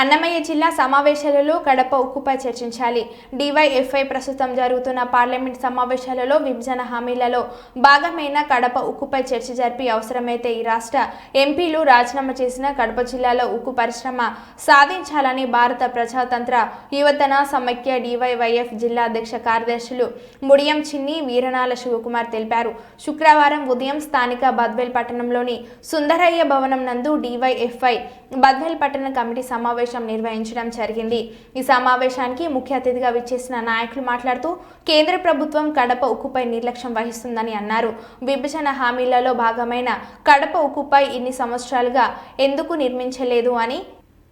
అన్నమయ్య జిల్లా సమావేశాలలో కడప ఉక్కుపై చర్చించాలి. డివైఎఫ్ఐ ప్రస్తుతం జరుగుతున్న పార్లమెంట్ సమావేశాలలో విభజన హామీలలో భాగమైన కడప ఉక్కుపై చర్చ జరిపి అవసరమైతే ఈ రాష్ట్ర ఎంపీలు రాజీనామా చేసిన కడప జిల్లాలో ఉక్కు పరిశ్రమ సాధించాలని భారత ప్రజాతంత్ర యువతన సమైక్య డివైవైఎఫ్ జిల్లా అధ్యక్ష కార్యదర్శులు ముడియం చిన్ని వీరనాల శివకుమార్ తెలిపారు. శుక్రవారం ఉదయం స్థానిక బద్వేల్ పట్టణంలోని సుందరయ్య భవనం నందు డివైఎఫ్ఐ బద్వేల్ పట్టణ కమిటీ సమావేశం నిర్వహించడం జరిగింది. ఈ సమావేశానికి ముఖ్య అతిథిగా విచ్చేసిన నాయకులు మాట్లాడుతూ కేంద్ర ప్రభుత్వం కడప ఉక్కుపై నిర్లక్ష్యం వహిస్తుందని అన్నారు. విభజన హామీలలో భాగమైన కడప ఉక్కుపై ఇన్ని సంవత్సరాలుగా ఎందుకు నిర్మించలేదు అని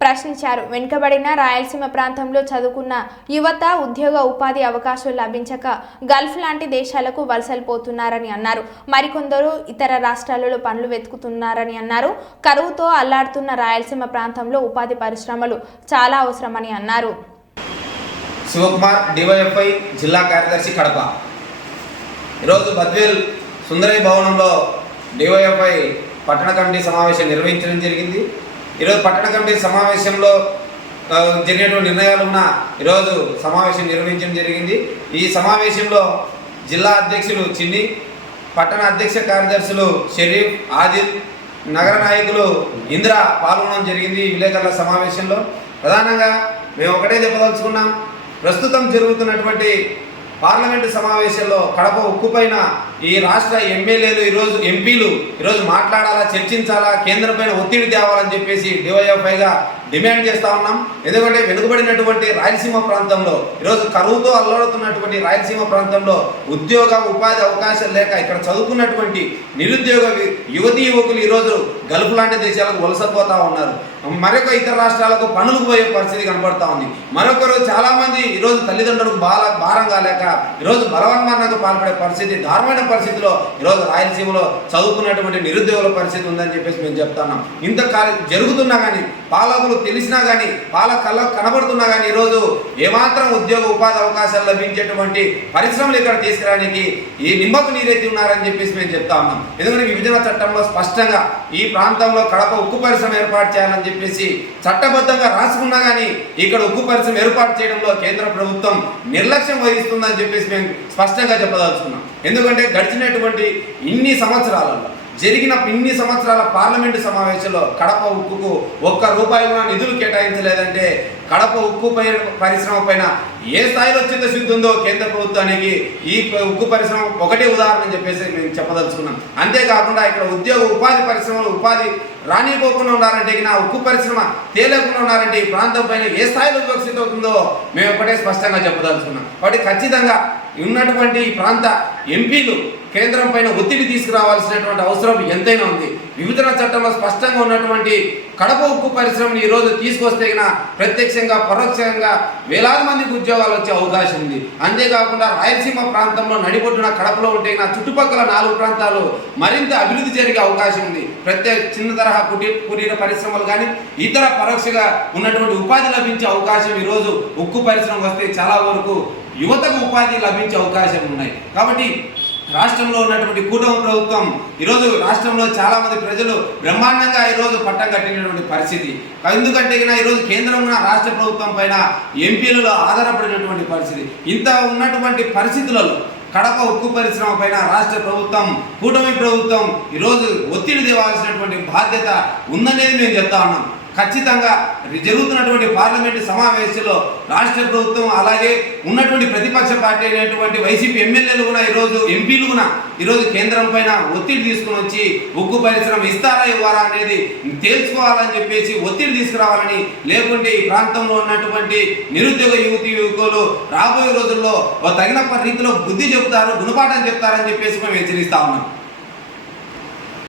ప్రశ్నించారు. వెనుకబడిన రాయలసీమ ప్రాంతంలో చదువుకున్న యువత ఉద్యోగ ఉపాధి అవకాశాలు లభించక గల్ఫ్ లాంటి దేశాలకు వలసలు పోతున్నారని అన్నారు. మరికొందరు ఇతర రాష్ట్రాలలో పనులు వెతుకుతున్నారని అన్నారు. కరువుతో అల్లాడుతున్న రాయలసీమ ప్రాంతంలో ఉపాధి పరిశ్రమలు చాలా అవసరమని అన్నారు. శివకుమార్ డివైఎఫ్ఐ జిల్లా కార్యదర్శి కడప. ఈరోజు బద్వేల్ సుందరయ్య భవనంలో డివైఎఫ్ఐ పట్టణ కమిటీ సమావేశం నిర్వహించడం జరిగింది. ఈరోజు పట్టణ కమిటీ సమావేశంలో జరిగినటువంటి నిర్ణయాలు ఉన్న ఈరోజు సమావేశం నిర్వహించడం జరిగింది. ఈ సమావేశంలో జిల్లా అధ్యక్షులు చిన్ని పట్టణ అధ్యక్ష కార్యదర్శులు షరీఫ్ ఆదిల్ నగర నాయకులు ఇంద్ర పాల్గొనడం జరిగింది విలేకరుల సమావేశంలో. ప్రధానంగా మేము ఒకటే చెప్పదలుచుకున్నాం ప్రస్తుతం జరుగుతున్నటువంటి పార్లమెంటు సమావేశంలో కడప ఉక్కుపైన ఈ రాష్ట్ర ఎమ్మెల్యేలు ఈరోజు ఎంపీలు ఈరోజు మాట్లాడాలా చర్చించాలా కేంద్రం పైన ఒత్తిడి తేవాలని చెప్పేసి డివైఎఫ్ఐగా డిమాండ్ చేస్తా ఉన్నాం. ఎందుకంటే వెనుకబడినటువంటి రాయలసీమ ప్రాంతంలో ఈరోజు కరువుతో అల్లాడుతున్నటువంటి రాయలసీమ ప్రాంతంలో ఉద్యోగ ఉపాధి అవకాశాలు లేక ఇక్కడ చదువుకున్నటువంటి నిరుద్యోగ యువతీ యువకులు ఈరోజు గల్ఫ్ లాంటి దేశాలకు వలసపోతూ ఉన్నారు. మరొక ఇతర రాష్ట్రాలకు పనులకు పోయే పరిస్థితి కనబడతా ఉంది. మరొకరు చాలామంది ఈరోజు తల్లిదండ్రులకు బాల భారం కాలేక ఈరోజు బలవన్మరణకు పాల్పడే పరిస్థితి దారుణమైన పరిస్థితిలో ఈరోజు రాయలసీమలో చదువుకున్నటువంటి నిరుద్యోగుల పరిస్థితి ఉందని చెప్పేసి మేము చెప్తున్నాం ఇంత కాలం జరుగుతున్నా కానీ పాలకులు తెలిసినా కానీ వాళ్ళ కళ్ళకు కనబడుతున్నా కానీ ఈరోజు ఏమాత్రం ఉద్యోగ ఉపాధి అవకాశాలు లభించేటువంటి పరిశ్రమలు ఇక్కడ తీసుకురానికి ఈ నిమ్మకు నీరెత్తి ఉన్నారని చెప్పేసి మేము చెప్తా ఉన్నాం. ఎందుకంటే విభజన చట్టంలో స్పష్టంగా ఈ ప్రాంతంలో కడప ఉక్కు పరిశ్రమ ఏర్పాటు చేయాలని చెప్పేసి చట్టబద్ధంగా రాసుకున్నా కానీ ఇక్కడ ఉక్కు పరిశ్రమ ఏర్పాటు చేయడంలో కేంద్ర ప్రభుత్వం నిర్లక్ష్యం వహిస్తుందని చెప్పేసి మేము స్పష్టంగా చెప్పదలుచుకున్నాం. ఎందుకంటే గడిచినటువంటి ఇన్ని సంవత్సరాలలో జరిగిన ఇన్ని సంవత్సరాల పార్లమెంటు సమావేశంలో కడప ఉక్కుకు ఒక్క రూపాయి కూడా నిధులు కేటాయించలేదంటే కడప ఉక్కు పై- పరిశ్రమ పైన ఏ స్థాయిలో చిత్తశుద్ధి ఉందో కేంద్ర ప్రభుత్వానికి ఈ ఉక్కు పరిశ్రమ ఒకటే ఉదాహరణ చెప్పేసి మేము చెప్పదలుచుకున్నాం. అంతేకాకుండా ఇక్కడ ఉద్యోగ ఉపాధి పరిశ్రమలు ఉపాధి రానిపోకుండా ఉన్నారంటే నా ఉక్కు పరిశ్రమ తేలేకుండా ఉండాలంటే ఈ ప్రాంతం పైన ఏ స్థాయిలో వివక్షిత అవుతుందో మేము ఒకటే స్పష్టంగా చెప్పదలుచుకున్నాం. కాబట్టి ఖచ్చితంగా ఉన్నటువంటి ఈ ప్రాంత ఎంపీలు కేంద్రం పైన ఒత్తిడి తీసుకురావాల్సినటువంటి అవసరం ఎంతైనా ఉంది. విభజన చట్టంలో స్పష్టంగా ఉన్నటువంటి కడప ఉక్కు పరిశ్రమని ఈరోజు తీసుకొస్తే గిన ప్రత్యక్షంగా పరోక్షంగా వేలాది మందికి ఉద్యోగాలు వచ్చే అవకాశం ఉంది. అంతేకాకుండా రాయలసీమ ప్రాంతంలో నడిబొడ్డున కడపలో ఉంటే చుట్టుపక్కల నాలుగు ప్రాంతాలు మరింత అభివృద్ధి జరిగే అవకాశం ఉంది. ప్రత్యేక చిన్న తరహా కుటీ కుటీర పరిశ్రమలు కానీ ఇతర పరోక్షగా ఉన్నటువంటి ఉపాధి లభించే అవకాశం ఈరోజు ఉక్కు పరిశ్రమ వస్తే చాలా వరకు యువతకు ఉపాధి లభించే అవకాశం ఉన్నాయి. కాబట్టి రాష్ట్రంలో ఉన్నటువంటి కూటమి ప్రభుత్వం ఈరోజు రాష్ట్రంలో చాలా మంది ప్రజలు బ్రహ్మాండంగా ఈరోజు పట్టం కట్టినటువంటి పరిస్థితి. ఎందుకంటే ఈరోజు కేంద్రం ఉన్న రాష్ట్ర ప్రభుత్వం పైన ఎంపీలలో ఆధారపడినటువంటి పరిస్థితి. ఇంత ఉన్నటువంటి పరిస్థితులలో కడప ఉక్కు పరిశ్రమ పైన రాష్ట్ర ప్రభుత్వం కూటమి ప్రభుత్వం ఈరోజు ఒత్తిడి తేవాల్సినటువంటి బాధ్యత ఉందనేది మేము చెప్తా ఉన్నాం. ఖచ్చితంగా జరుగుతున్నటువంటి పార్లమెంటు సమావేశంలో రాష్ట్ర ప్రభుత్వం అలాగే ఉన్నటువంటి ప్రతిపక్ష పార్టీ అయినటువంటి వైసీపీ ఎమ్మెల్యేలు కూడా ఈరోజు ఎంపీలు కూడా ఈరోజు కేంద్రం పైన ఒత్తిడి తీసుకుని వచ్చి ఉక్కు పరిశ్రమ ఇస్తారా ఇవ్వాలా అనేది తేల్చుకోవాలని చెప్పేసి ఒత్తిడి తీసుకురావాలని లేకుంటే ఈ ప్రాంతంలో ఉన్నటువంటి నిరుద్యోగ యువతి యువకులు రాబోయే రోజుల్లో తగిన రీతిలో బుద్ధి చెబుతారు గుణపాఠం చెప్తారని చెప్పేసి మేము హెచ్చరిస్తా ఉన్నాం.